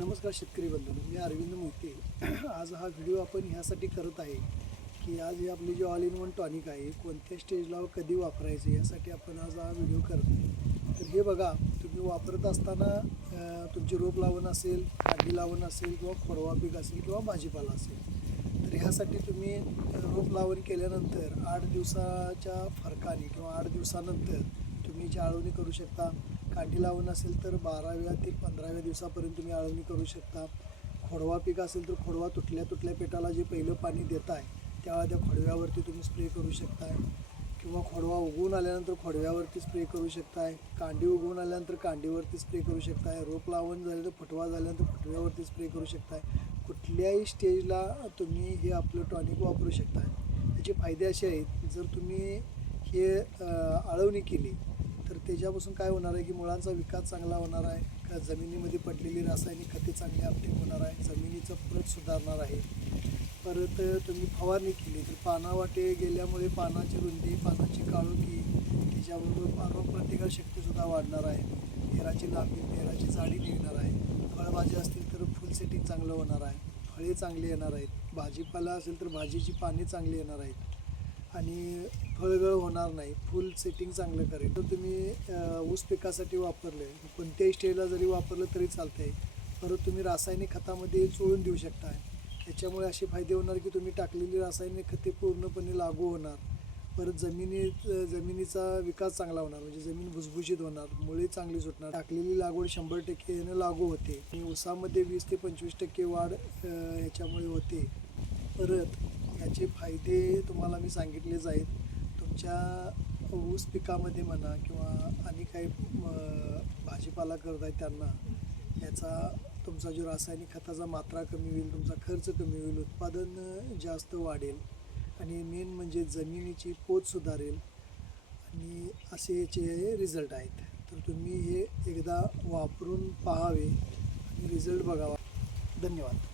नमस्कार शेतकरी बंधूंनो, मी अरविंद मोहिते। आज हा व्हिडिओ आपण ह्यासाठी करत आहे की आज हे आपली जी ऑल इन वन टॉनिक आहे कोणत्या स्टेजला पकधी वापरायचे यासाठी आपण आज हा व्हिडिओ करत आहे। तर हे बघा, तुम्ही वापरत असताना तुमची रोप लावण असेल, कांडी लावण असेल किंवा खोडवा पीक असेल किंवा भाजीपाला असेल, तर ह्यासाठी तुम्ही रोप लावण केल्यानंतर 8 दिवसाच्या फरकाने किंवा 8 दिवसानंतर तुम्ही जी आळवणी करू शकता। कांडी लावण असेल तर 12व्या ते 15व्या दिवसापर्यंत तुम्ही आळवणी करू शकता। खोडवा पीक असेल तर खोडवा तुटल्या पेटाला जे पहिलं पाणी देत आहे त्यावेळेला त्या खोडव्यावरती तुम्ही स्प्रे करू शकताय, किंवा खोडवा उगवून आल्यानंतर खोडव्यावरती स्प्रे करू शकताय, कांडी उगवून आल्यानंतर कांडीवरती स्प्रे करू शकताय, रोप लावण झालं तर फुटवा झाल्यानंतर फुटव्यावरती स्प्रे करू शकताय। कुठल्याही स्टेजला तुम्ही हे आपलं टॉनिक वापरू शकताय। याचे फायदे असे आहेत, जर तुम्ही हे आळवणी केली तर त्याच्यापासून काय होणार आहे की मुळांचा विकास चांगला होणार आहे, का जमिनीमध्ये पडलेली रासायनिक खते चांगली अपटेक होणार आहे, जमिनीचं प्रत सुधारणार आहे। परत तुम्ही फवारणी केली तर पानावाटे गेल्यामुळे पानाची रुंदी, पानाची काळोखी, त्याच्याबरोबर रोगप्रतिकार शक्तीसुद्धा वाढणार आहे, पेराची लांबी, पेराची जाडी निघणार आहे। फळभाजी असतील तर फुल सेटिंग चांगलं होणार आहे, फळे चांगली येणार आहेत, भाजीपाला असेल तर भाजीची पाने चांगली येणार आहेत आणि फळगळ होणार नाही, फुल सेटिंग चांगलं करेल। तर तुम्ही ऊस पिकासाठी वापरले, कोणत्याही स्टेजला जरी वापरलं तरी चालतं आहे। परत तुम्ही रासायनिक खतामध्ये चोळून देऊ शकता। त्याच्यामुळे असे फायदे होणार की तुम्ही टाकलेली रासायनिक खते पूर्णपणे लागू होणार। परत जमिनीचा विकास चांगला होणार, म्हणजे जमीन भुसभुशीत होणार, मुळे चांगली सुटणार, टाकलेली लागवड 100% यानं लागू होते आणि ऊसामध्ये 20 ते 25% वाढ ह्याच्यामुळे होते। परत याचे फायदे तुम्हाला मी सांगितलेच आहेत। तुमच्या ऊस पिकामध्ये म्हणा किंवा आणि काही भाजीपाला करत आहे त्यांना याचा तुमचा जो रासायनिक खताचा मात्रा कमी होईल, तुमचा खर्च कमी होईल, उत्पादन जास्त वाढेल आणि मेन म्हणजे जमिनीची पोत सुधारेल आणि असे याचे रिझल्ट आहेत। तर तुम्ही हे एकदा वापरून पाहावे आणि रिझल्ट बघावा। धन्यवाद।